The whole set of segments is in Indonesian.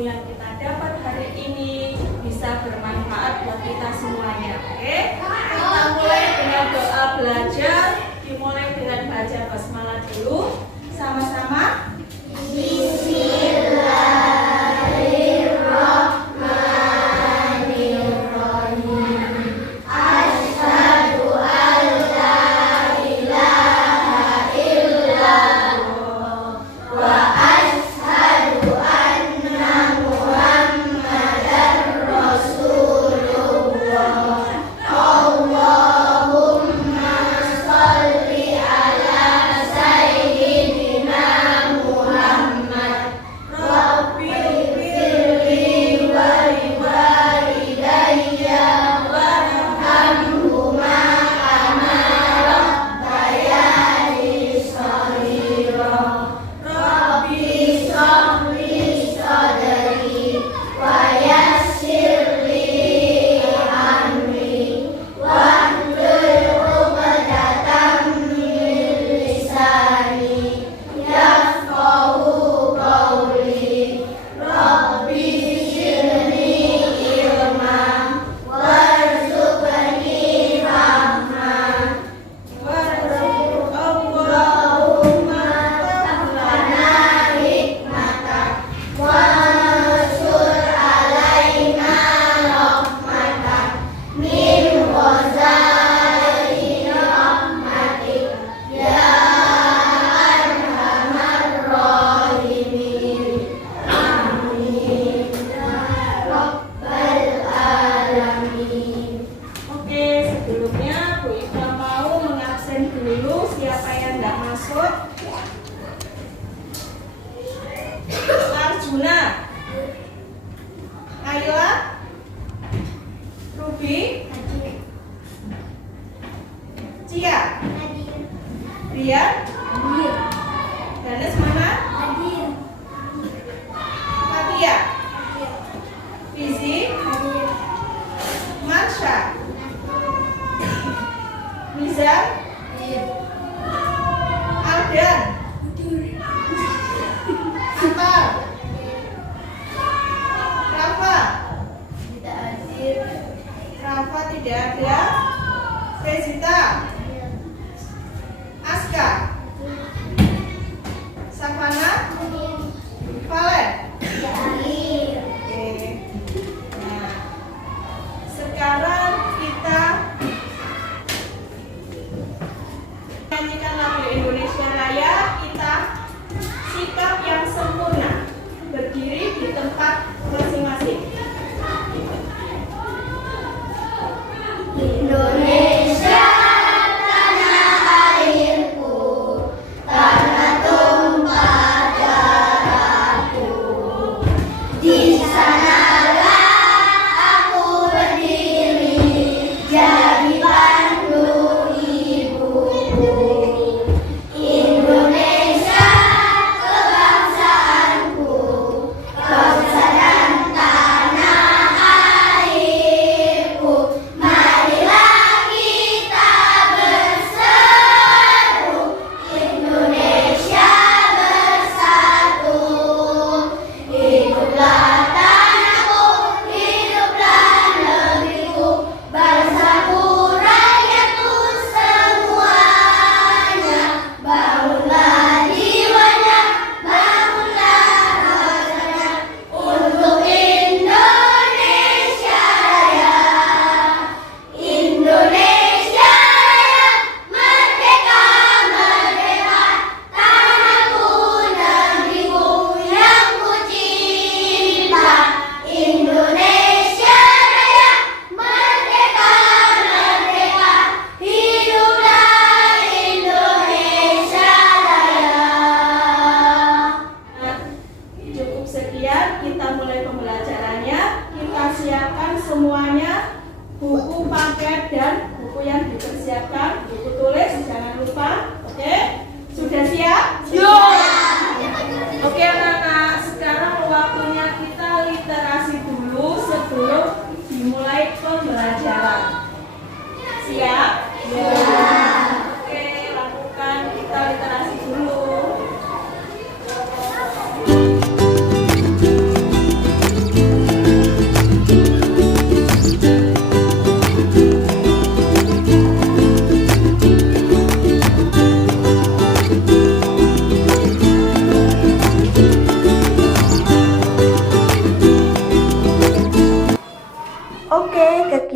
ilmu yang kita dapat hari ini bisa bermanfaat buat kita semuanya. Oke? Kita mulai dengan doa belajar. Dimulai dengan baca basmalah dulu. Sama-sama. Allahumma sholli ala sayyidina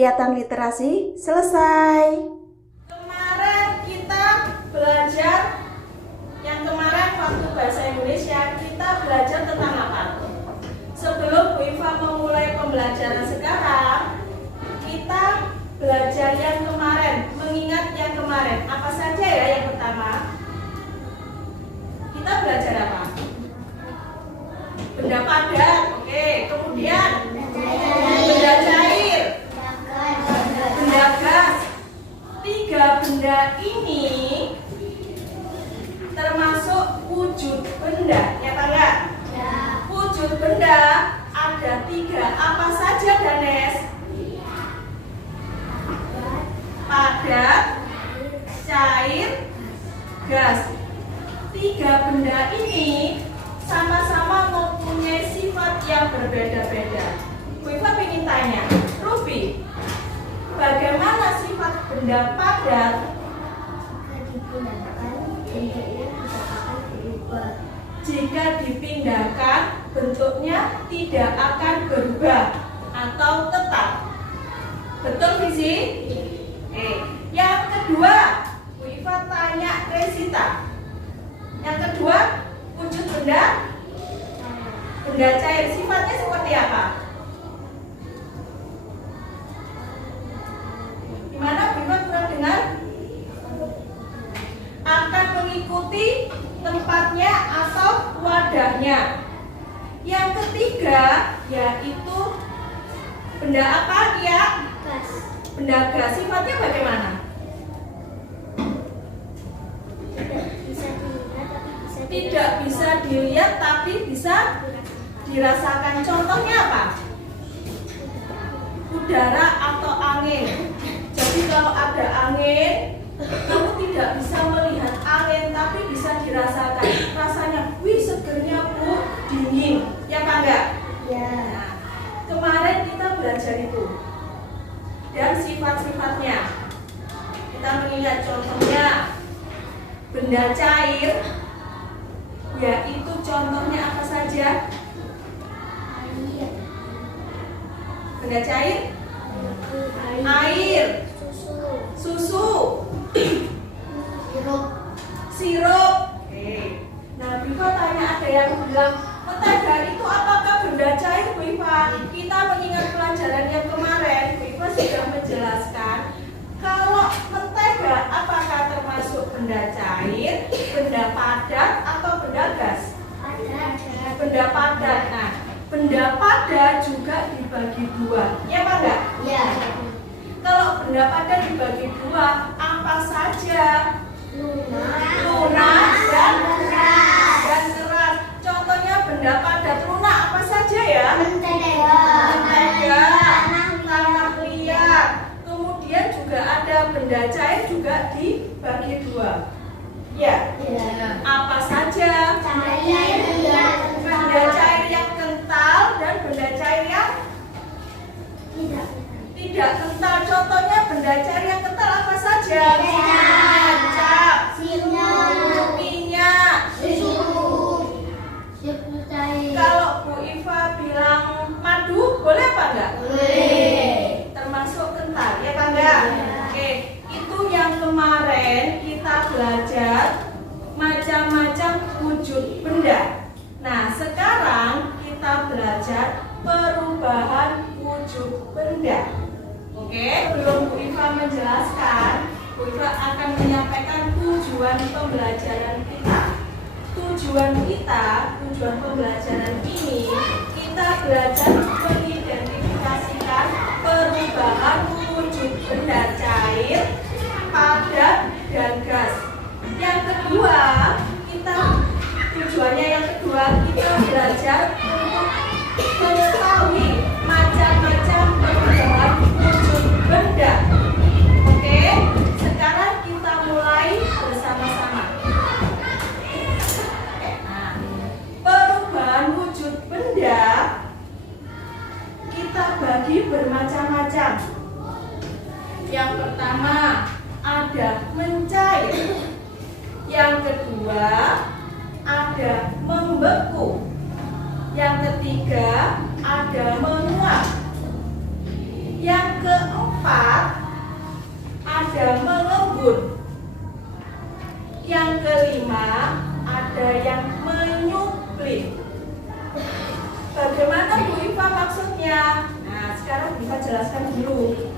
kegiatan literasi selesai. Kemarin kita belajar, yang kemarin waktu bahasa Indonesia kita belajar tentang apa? Sebelum Bu Iva memulai pembelajaran sekarang, kita belajar yang kemarin, mengingat yang kemarin. Apa saja ya yang pertama? Kita belajar apa? Benda padat, oke. Kemudian benda cair, benda gas. Tiga benda ini termasuk wujud benda, ya Pak enggak? Wujud benda ada tiga. Apa saja, Danes? Padat, cair, gas. Tiga benda ini sama-sama mempunyai sifat yang berbeda-beda. Bu Iva ingin tanya, Ruby, bagaimana sifat benda padat? Jika dipindahkan, bentuknya tidak akan berubah atau tetap. Betul, Fizi? Yang kedua, Bu Iva tanya Resita. Yang kedua, wujud benda cair, sifatnya seperti apa? Gimana, Bu Iva kurang dengar? Akan mengikuti tempatnya atau wadahnya. Yang ketiga, yaitu benda apa dia? Benda gas. Sifatnya bagaimana? Tidak bisa dilihat tapi bisa dirasakan. Contohnya apa? Udara atau angin. Jadi kalau ada angin, kamu tidak bisa melihat angin tapi bisa dirasakan. Rasanya, wih segernya Bu, dingin. Ya Pak enggak? Ya. Nah, kemarin kita belajar itu. Dan sifat-sifatnya. Kita mengingat contohnya benda cair, yaitu contohnya apa saja? Benda cair? Air, susu, sirup. Oke. Nah, Bu Iva tanya, ada yang bilang mentega itu apakah benda cair, Bu Iva? Kita mengingat pelajaran yang kemarin, Bu Iva sudah menjelaskan kalau mentega apakah termasuk benda cair, benda padat, atau benda gas? Benda padat. Nah, benda padat juga dibagi dua. Ya Pak enggak? Ya. Kalau benda padat dibagi dua, apa saja? Lunak dan keras. Contohnya benda padat lunak apa saja ya? Mentega, tanah liat. Kemudian juga ada benda cair juga dibagi dua. Ya. Apa saja? Benda cair yang kental dan benda cair yang tidak kental. Contohnya benda cair yang kental apa saja? Kecap, minyak, susu. Kalau Bu Iva bilang madu, boleh apa enggak? Boleh. Termasuk kental, ya Pak enggak? Oke, itu yang kemarin kita belajar macam-macam wujud benda. Nah, sekarang kita belajar perubahan wujud benda. Oke, belum Bu Iva menjelaskan, Bu Iva akan menyampaikan tujuan pembelajaran kita. Tujuan pembelajaran ini, kita belajar mengidentifikasikan perubahan wujud benda cair, padat, dan gas. Yang kedua, tujuannya yang kedua, kita belajar untuk mengetahui macam-macam perubahan wujud benda. Oke, sekarang kita mulai bersama-sama. Nah, perubahan wujud benda kita bagi bermacam-macam. Yang pertama ada mencair. Yang kedua ada membeku. Yang ketiga ada menguap. Yang keempat ada mengembun. Yang kelima ada yang menyuplik. Bagaimana Bu Iva maksudnya? Nah, sekarang Bu Iva jelaskan dulu.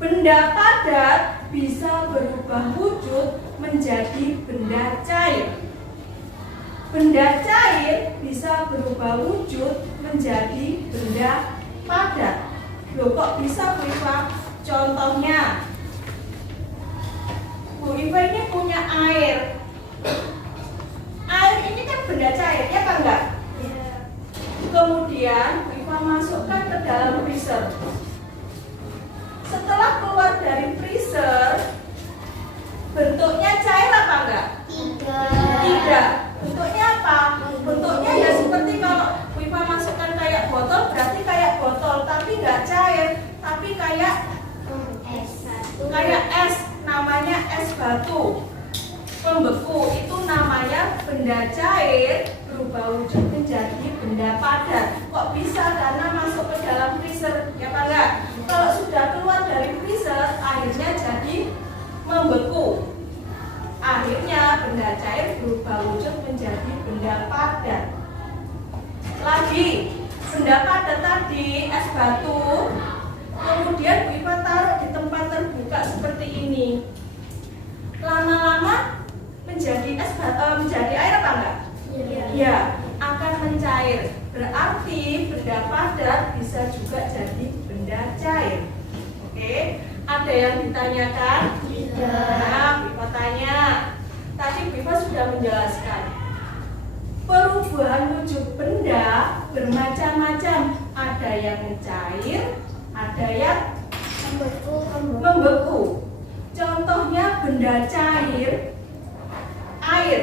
Benda padat bisa berubah wujud menjadi benda cair. Benda cair bisa berubah wujud menjadi benda padat. Loh, kok bisa Bu Iva? Contohnya, Bu Iva ini punya air. Air ini kan benda cair, ya kan enggak? Kemudian Bu Iva masukkan ke dalam freezer. Setelah keluar dari freezer, bentuknya cair apa enggak? Tidak. Bentuknya apa? Bentuknya ya seperti kalau Bu Iva masukkan kayak botol, berarti kayak botol, tapi enggak cair, tapi kayak es, namanya es batu. Pembeku itu namanya benda cair berubah wujud menjadi benda padat. Kok bisa? Karena masuk ke dalam freezer, ya Pak enggak? Kalau sudah keluar dari freezer, akhirnya jadi membeku. Akhirnya benda cair berubah wujud menjadi benda padat. Lagi, benda padat tadi es batu, kemudian Bu Iva taruh di tempat terbuka seperti ini. Lama-lama menjadi menjadi air apa enggak? Ya, akan mencair. Berarti benda padat bisa juga jadi benda cair. Oke, ada yang ditanyakan? Nah, Bu Iva tanya. Tadi Bu Iva sudah menjelaskan. Perubahan wujud benda bermacam-macam. Ada yang mencair, ada yang membeku. Contohnya benda cair, air.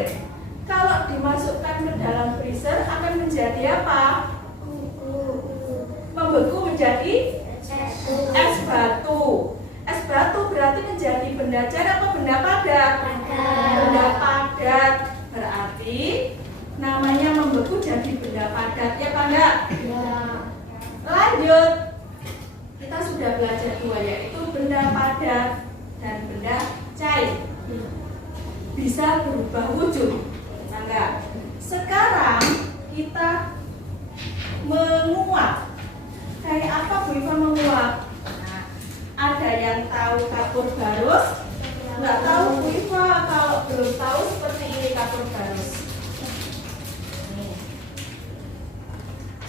Kalau dimasukkan ke dalam freezer akan menjadi apa? Membeku menjadi es batu. Es batu berarti menjadi benda cair apa benda padat? Benda padat. Berarti namanya membeku jadi benda padat, ya Pak enggak? Lanjut. Kita sudah belajar dua, yaitu benda padat dan benda cair. Bisa berubah wujud. Enggak. Sekarang kita menguap. Kayak apa Bu Iva menguap? Nah, ada yang tahu kapur barus? Enggak tahu Bu Iva. Kalau belum tahu seperti ini kapur barus.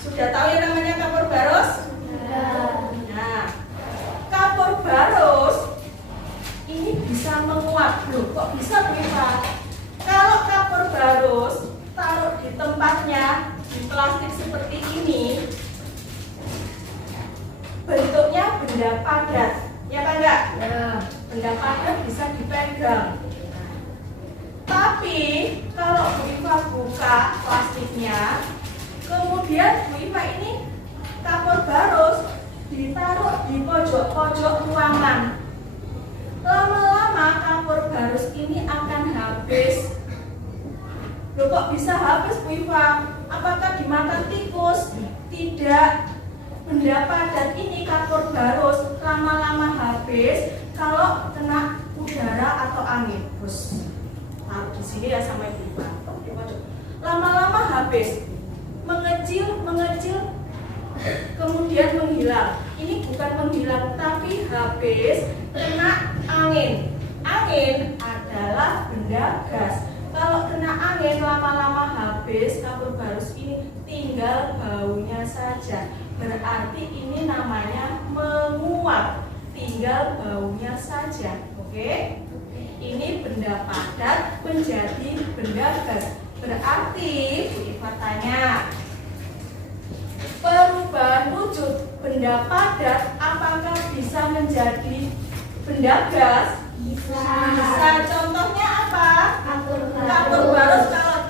Sudah tahu yang namanya kapur barus? Nah, kapur barus ini bisa menguap. Loh, kok bisa Bu Iva? Kalau kapur barus taruh di tempatnya di plastik seperti ini, bentuknya benda padat, ya kan enggak? Benda padat bisa dipegang. Tapi kalau Bu Iva buka plastiknya, kemudian Bu Iva ini kapur barus ditaruh di pojok-pojok ruangan. Lama-lama kapur barus ini akan habis. Loh, kok bisa habis Bu Iva? Apakah dimakan tikus? Tidak. Benda padat ini kapur barus lama-lama habis kalau kena udara atau angin. Bus. Taruh di sini ya sama Ibu Iva. Lama-lama habis. Mengecil, kemudian menghilang. Ini bukan menghilang tapi habis kena angin. Angin adalah benda gas. Kalau kena angin lama-lama habis, kapur barus ini tinggal baunya saja. Berarti ini namanya menguap. Tinggal baunya saja. Oke? Ini benda padat menjadi benda gas. Berarti Bu Iva tanya, perubahan wujud benda padat apakah bisa menjadi benda gas? Bisa. Contohnya apa? Kapur barus kalau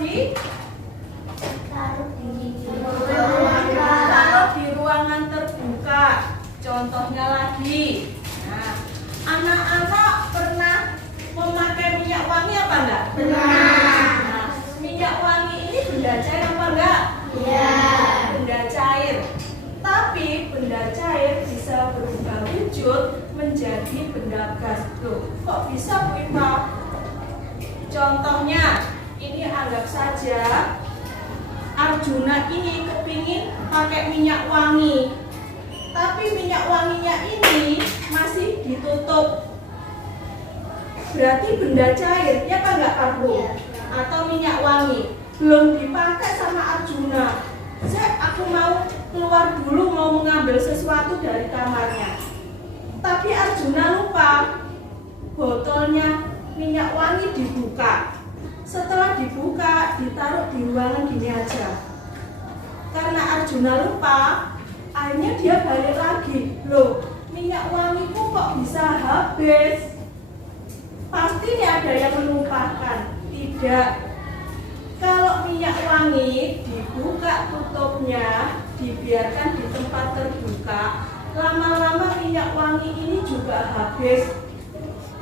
taruh di ruangan terbuka. Contohnya lagi. Nah, anak-anak pernah memakai minyak wangi apa enggak? Pernah. Nah, minyak wangi ini benda cair apa enggak? Iya. Benda cair. Tapi benda cair bisa menjadi benda gas. Loh, kok bisa Bu Iva? Contohnya, ini anggap saja Arjuna ini kepingin pakai minyak wangi, tapi minyak wanginya ini masih ditutup. Berarti benda cair, ya kan nggak parfum? Atau minyak wangi belum dipakai sama Arjuna. Aku mau keluar dulu, mau mengambil sesuatu dari kamarnya, tapi Arjuna lupa. Botolnya minyak wangi dibuka. Setelah dibuka, ditaruh di ruangan gini aja. Karena Arjuna lupa, akhirnya dia balik lagi. Loh, minyak wangiku kok bisa habis? Pasti ada yang menumpahkan. Tidak. Kalau minyak wangi dibuka tutupnya, dibiarkan di tempat terbuka, lama-lama minyak wangi ini juga habis.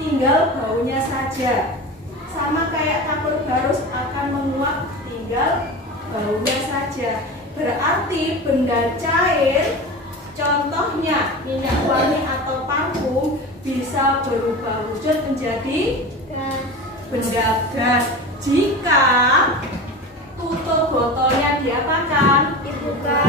Tinggal baunya saja. Sama kayak kapur barus akan menguap, tinggal baunya saja. Berarti benda cair, contohnya minyak wangi atau parfum, bisa berubah wujud menjadi benda gas jika tutup botolnya diapakan? Dibuka.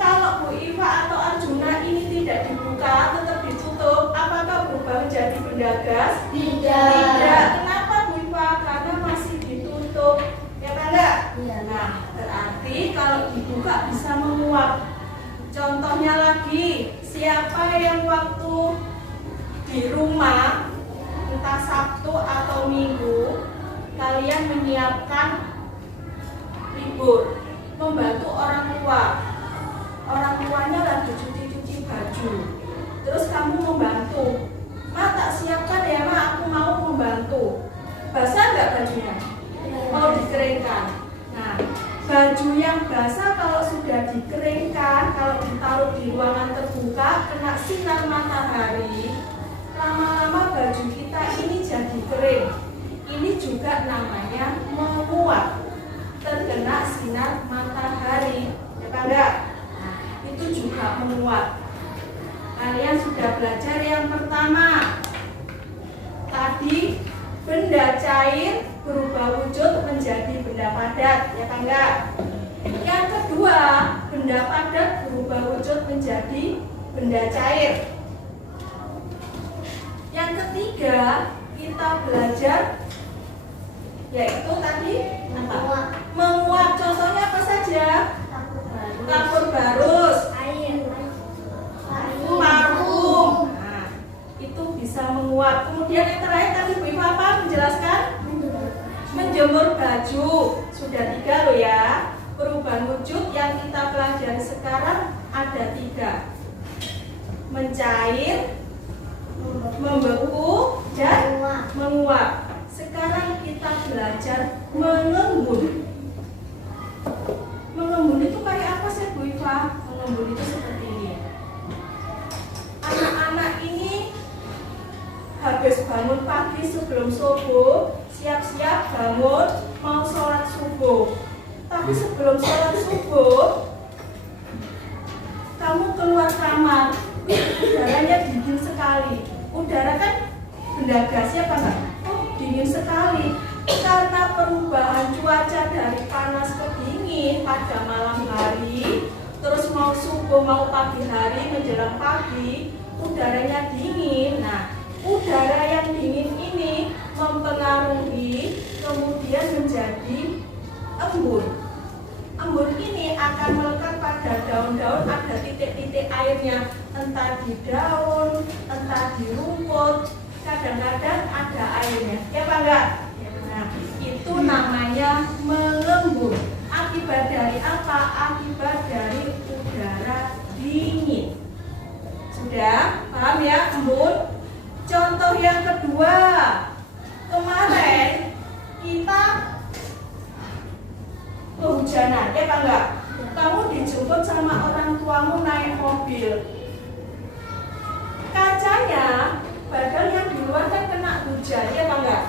Kalau Bu Iva atau Arjuna ini tidak dibuka, tetap ditutup, apakah berubah menjadi benda gas? Tidak. Kenapa Bu Iva? Karena masih ditutup. Ya kan enggak? Iya. Nah, berarti kalau dibuka bisa menguap. Contohnya lagi, siapa yang waktu di rumah, entah Sabtu atau Minggu, kalian menyiapkan libur, membantu orang tua. Orang tuanya lagi cuci-cuci baju, terus kamu membantu. Ma, tak siapkan ya Ma, aku mau membantu. Basah nggak bajunya? Mau dikeringkan. Nah, baju yang basah kalau sudah dikeringkan, kalau ditaruh di ruangan terbuka, kena sinar matahari, lama-lama baju kita ini jadi kering. Ini juga namanya menguap, terkena sinar matahari, ya kan enggak? Nah, itu juga menguap. Kalian sudah belajar yang pertama. Tadi benda cair berubah wujud menjadi benda padat, ya kan enggak? Yang kedua, benda padat berubah wujud menjadi benda cair. Yang ketiga, kita belajar yaitu tadi apa? Menguap. Contohnya apa saja? Kapur barus, parfum. Nah, itu bisa menguap. Kemudian yang terakhir tadi Bu Iva apa menjelaskan? Menjemur baju. Sudah 3 loh ya. Perubahan wujud yang kita pelajari sekarang ada 3. Mencair, membeku, dan menguap. Sekarang kita belajar mengembun. Mengembun itu kayak apa sih Bu Iva? Mengembun itu seperti ini. Anak-anak ini habis bangun pagi sebelum subuh, siap-siap bangun mau sholat subuh. Tapi sebelum sholat subuh, kamu keluar kamar, udaranya dingin sekali. Udara kan benda gasnya apa enggak? Dingin sekali. Karena perubahan cuaca dari panas ke dingin pada malam hari, terus mau subuh mau pagi hari menjelang pagi, udaranya dingin. Nah, udara yang dingin ini mempengaruhi kemudian menjadi embun. Embun ini akan melekat pada daun-daun, ada titik-titik airnya, entah di daun, entah di rumput, kadang-kadang ada airnya. Ya Pak enggak? Nah, itu namanya mengembun. Akibat dari apa? Akibat dari udara dingin. Sudah? Paham ya, embun? Contoh yang kedua, kemarin kita kehujanan, ya Pak enggak? Kamu dijemput sama orang tuamu naik mobil. Kacanya, padahal yang di luar kan kena hujan, ya Pak enggak?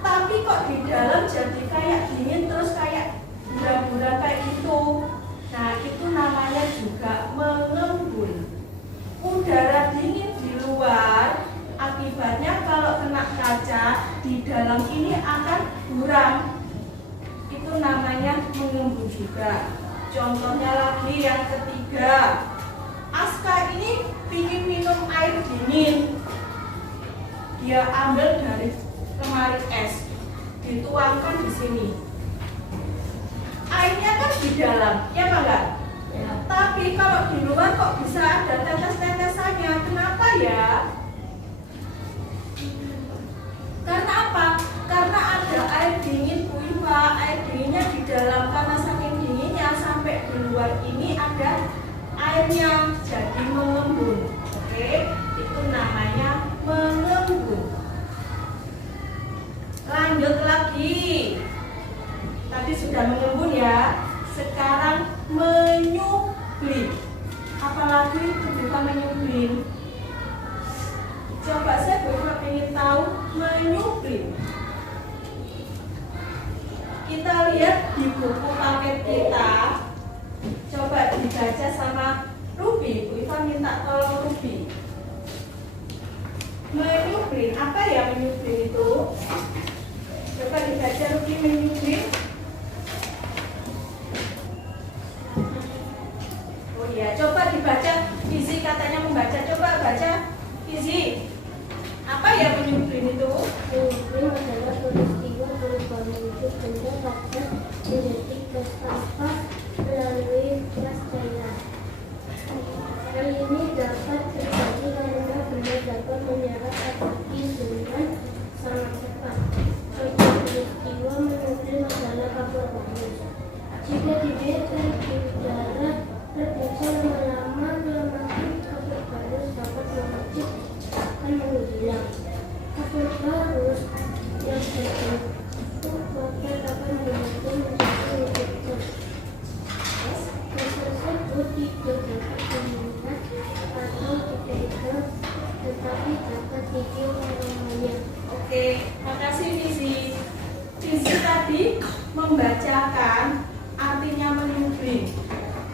Tapi kok di dalam jadi kayak dingin terus kayak buram-buram kayak gitu. Nah, itu namanya juga mengembun. Udara dingin di luar itu namanya mengembun juga. Contohnya lagi yang ketiga, Aska ini ingin minum air dingin. Dia ambil dari lemari es, dituangkan di sini. Airnya kan di dalam, ya Pak enggak? Ya. Tapi kalau di luar kok bisa ada tetes-tetesannya? Kenapa ya? Karena apa? Karena ada air dingin Bu Iva, air dinginnya di dalam. Karena saking dinginnya sampai di luar ini ada airnya, jadi mengembun. Oke, itu namanya mengembun. Lanjut lagi. Tadi sudah mengembun ya. Sekarang menyublim. Apalagi itu bukan menyublim. Coba saya ingin tahu menyublim. Kita lihat di buku paket kita. Coba dibaca sama Ruby. Bu Iva minta tolong Ruby. Menyublim, apa ya menyublim itu? Coba dibaca Ruby menyublim. Oh iya, coba dibaca. Fizi katanya membaca. Coba baca Fizi. Apa ya menyublim itu? Menyublim adalah peristiwa perubahan wujud benda pada menjadi tanpa melalui gas cairan. Hal ini dapat terjadi karena benda dapat menyerap energi dengan sangat cepat. Contoh peristiwa menyublim adalah kabut panas. Jika dibiarkan di udara terbuka lama-lama, kabut panas dapat mengecil akan menghilang. Kabut panas yang terbentuk bahkan akan berubah menjadi wujud gas. Gas tersebut tidak dapat dilihat atau dipegang, tetapi dapat dicium aromanya. Oke, makasih Fizi. Fizi tadi membacakan artinya menyublim.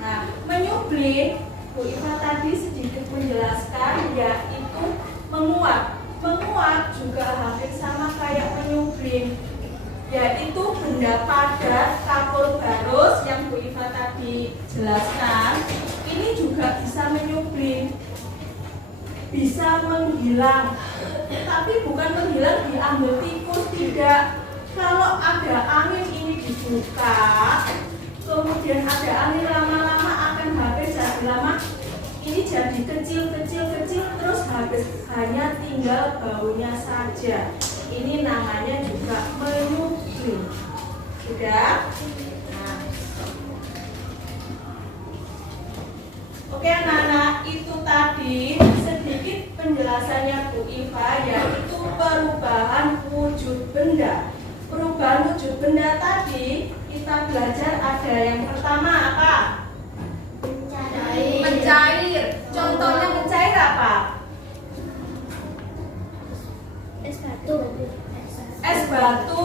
Nah, menyublim, Bu Iva tadi sedikit menjelaskan, yaitu menguap. Menguap juga hampir sama kayak menyublim, yaitu benda padat, kapur barus yang Bu Iva tadi jelaskan. Ini juga bisa menyublim, bisa menghilang. Tapi bukan menghilang diambil tikus, tidak. Kalau ada angin ini dibuka, kemudian ada angin lama-lama akan habis, jadi lama ini jadi kecil, terus habis, hanya tinggal baunya saja. Ini namanya juga menyublim. Sudah? Nah. Oke anak-anak, itu tadi sedikit penjelasannya Bu Iva, yaitu perubahan wujud benda. Perubahan wujud benda tadi kita belajar ada yang pertama apa? Mencair. Contohnya mencair apa? Es batu. Es batu.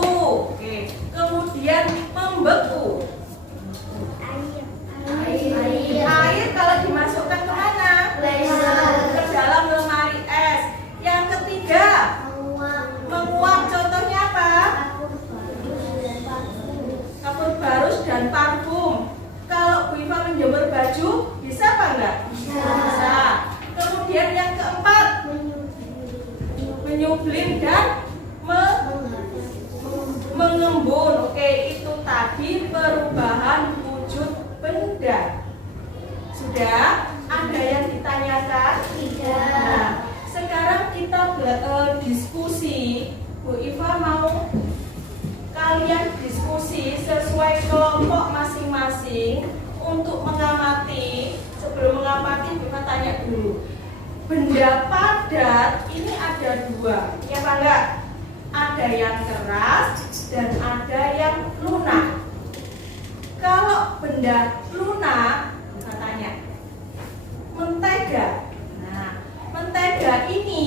Oke. Kemudian membeku. Air kalau dimasukkan ke mana? Ke dalam lemari es. Yang ketiga, menguap. Contohnya apa? Kapur barus dan parfum. Kalau Bu Iva menjemur baju, bisa apa enggak? Bisa. Kemudian yang keempat, menyublim dan mengembun. Oke, itu tadi perubahan wujud benda. Sudah? Ada yang ditanyakan? Tidak. Nah, sekarang kita diskusi. Bu Iva mau kalian diskusi sesuai kelompok masing-masing untuk mengamati. Sebelum mengamati, Bu Iva tanya dulu. Benda padat ini ada dua, ya Pak enggak? Ada yang keras dan ada yang lunak. Kalau benda lunak, kita tanya mentega. Nah, mentega ini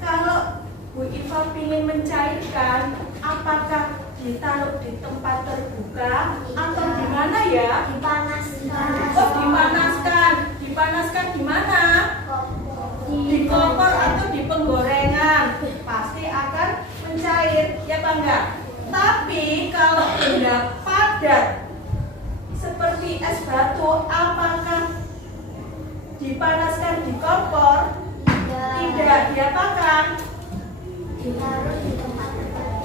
kalau Bu Iva ingin mencairkan, apakah ditaruh di tempat terbuka atau di mana ya? Dipanaskan. Oh, dipanaskan. Dipanaskan di mana? Di kompor atau di penggorengan. Pasti akan mencair, ya Pak enggak? Tapi kalau padat seperti es batu, apakah dipanaskan di kompor? Tidak. Diapakan?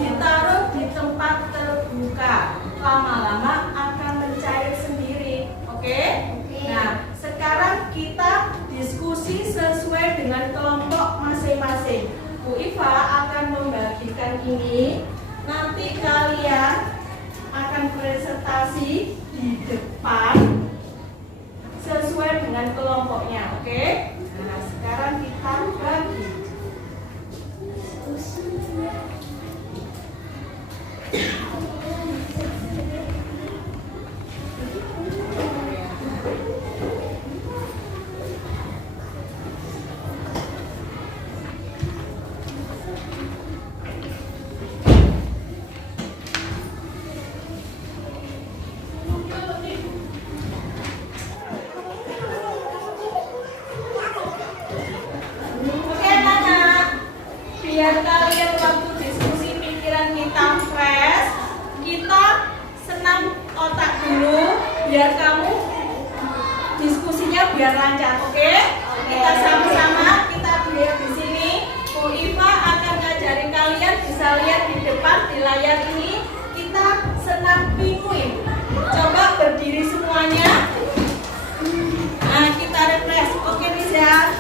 Ditaruh di tempat terbuka. Lama-lama akan mencair sendiri. Oke? Nah, sekarang kita diskusi sesuai dengan kelompok masing-masing. Bu Iva akan membagikan ini. Nanti kalian akan presentasi di depan sesuai dengan kelompoknya. Oke? Nah, sekarang kita bagi. Oke anak-anak, biar kalian waktu diskusi pikiran kita fresh, kita senam otak dulu, biar kamu diskusinya biar lancar. Oke? Kita sama-sama, kita lihat di sini. Bu Iva akan ngajarin kalian, bisa lihat di depan di layar ini. Kita senam pinguin. Coba berdiri semuanya. Nah, kita refresh. Oke, Nisa.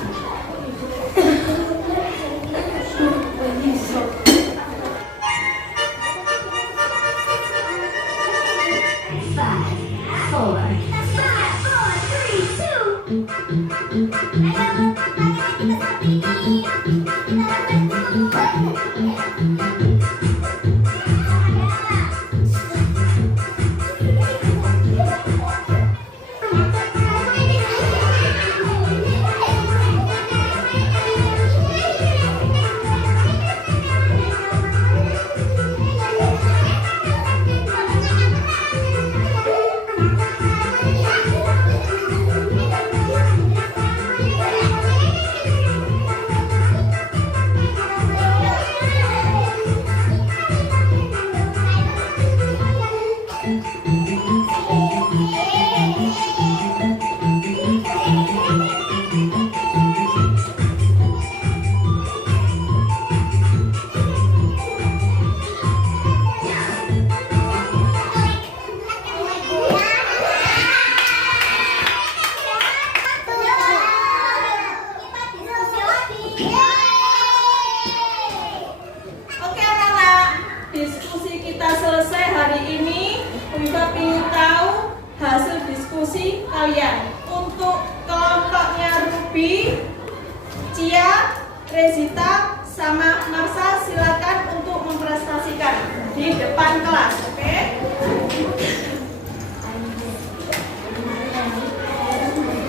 Oke anak-anak, diskusi kita selesai hari ini. Kita ingin tahu hasil diskusi kalian. Untuk kelompoknya Ruby, Cia, Rezita, sama Marsa, silakan untuk mempresentasikan di depan kelas. Oke?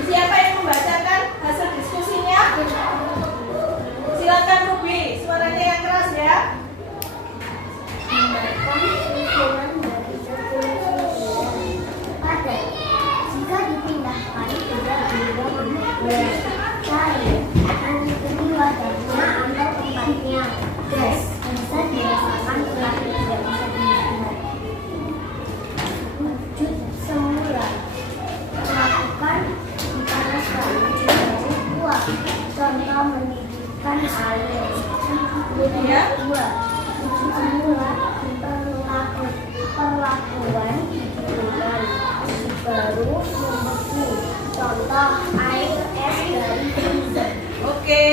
Siapa yang membacakan hasil diskusinya? Silakan Ruby, suaranya yang keras ya. Jika dipindahkan tidak cair, ini wadahnya atau tempatnya. Gas bisa dirasakan tetapi tidak bisa dilihat. Wujud semula melakukan dipanaskan dari uap. Contoh mendidihkan air. Ya. Kedua, wujud semula perlakuan digunakan baru membeku. Contoh air es dari freezer. Oke,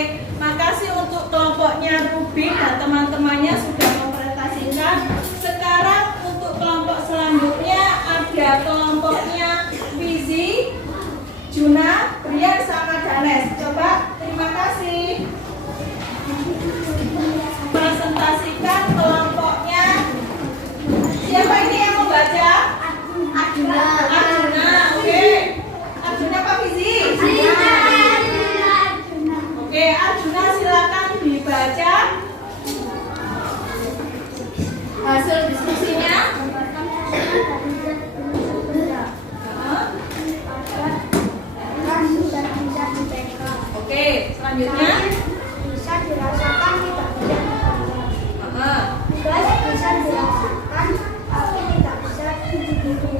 makasih untuk kelompoknya Ruby dan teman-temannya sudah mempresentasikan. Sekarang untuk kelompok selanjutnya ada kelompoknya Fizi, Juna, Brian, sama Danes. Coba, terima kasih. Presentasikan kelompoknya. Siapa ini yang membaca? Arjuna. Oke. Arjuna Pak Fizi. Oke, Arjuna silakan dibaca hasil diskusinya. Oke, selanjutnya. Bisa dirasakan tidak bisa dirasakan. Aha. Gas bisa dirasakan tapi tidak bisa didinginkan.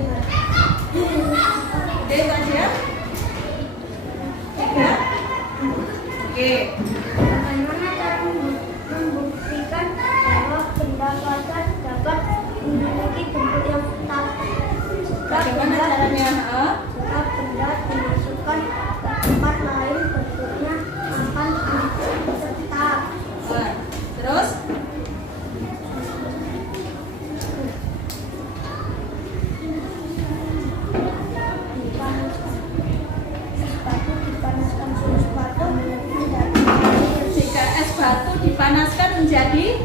Bagaimana caranya? Jika benda dimasukkan ke tempat lain bentuknya akan tetap. Terus? Jika es batu dipanaskan menjadi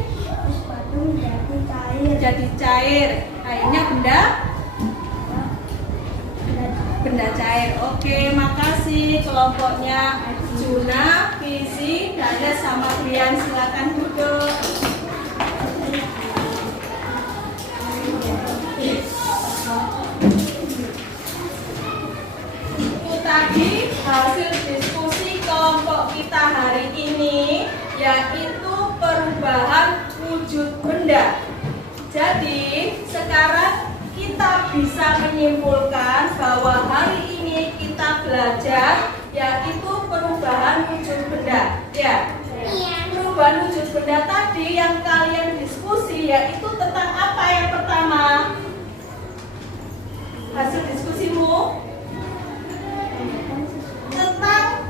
cair. Akhirnya benda cair. Oke, makasih kelompoknya Juna, Fizi, Dales sama Brian, silakan duduk. Itu tadi hasil diskusi kelompok kita hari ini, yaitu perubahan wujud benda. Jadi sekarang kita bisa menyimpulkan bahwa hari ini kita belajar yaitu perubahan wujud benda. Ya. Perubahan wujud benda tadi yang kalian diskusi yaitu tentang apa yang pertama? Hasil diskusimu tentang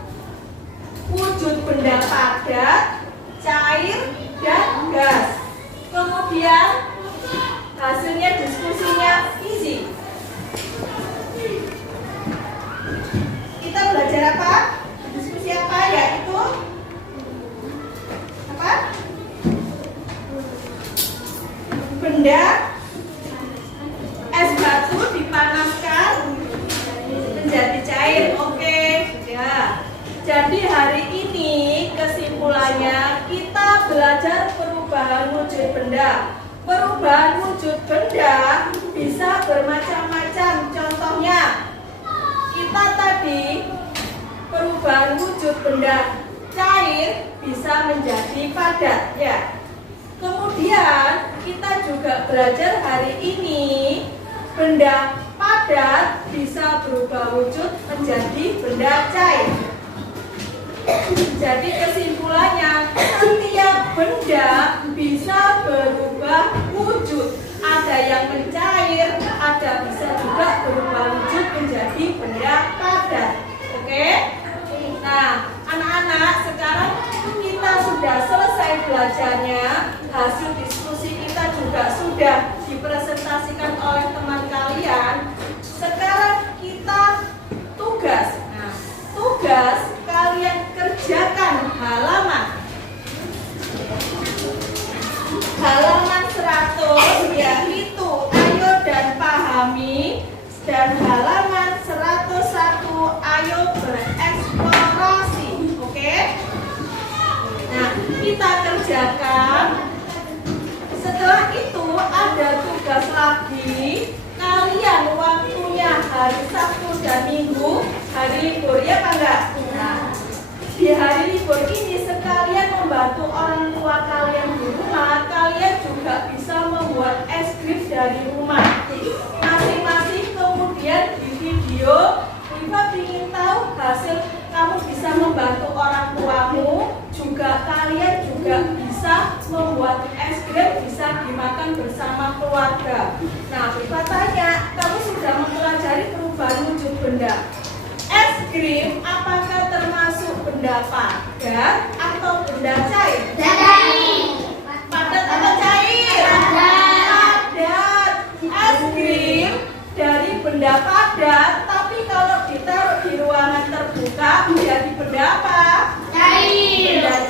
wujud benda padat, cair, dan gas. Kemudian hasilnya diskusinya easy. Kita belajar apa? Diskusi apa? Yaitu apa? Benda es batu dipanaskan menjadi cair. Oke, sudah. Jadi hari ini kesimpulannya kita belajar perubahan wujud benda. Perubahan wujud benda bisa bermacam-macam. Contohnya, kita tadi perubahan wujud benda cair bisa menjadi padat, ya. Kemudian kita juga belajar hari ini benda padat bisa berubah wujud menjadi benda cair. Jadi kesimpulannya, setiap benda bisa berubah wujud. Ada yang mencair, ada bisa juga berubah wujud menjadi benda padat. Oke? Nah, anak-anak, sekarang kita sudah selesai belajarnya. Hasil diskusi kita juga sudah dipresentasikan oleh teman kalian. Sekarang kita tugas. Nah, tugas kalian kerjakan halaman 100, yaitu ayo dan pahami, dan halaman 101 ayo bereksplorasi. Oke? Nah, kita kerjakan. Setelah itu ada tugas lagi. Kalian waktunya hari Sabtu dan Minggu, hari libur, ya Pak enggak? Nah, di hari libur ini sekalian membantu orang tua kalian di rumah. Kalian juga bisa membuat es krim dari rumah masing-masing. Kemudian di video Viva ingin tahu hasil kamu bisa membantu orang tuamu. Juga kalian juga bisa membuat es krim, bisa dimakan bersama keluarga. Nah, Viva tanya, kamu sudah mempelajari perubahan wujud benda. Es krim apakah termasuk benda padat atau benda cair? Padat atau cair? Padat. Es krim dari benda padat, tapi kalau ditaruh di ruangan terbuka menjadi benda apa? Cair. Benda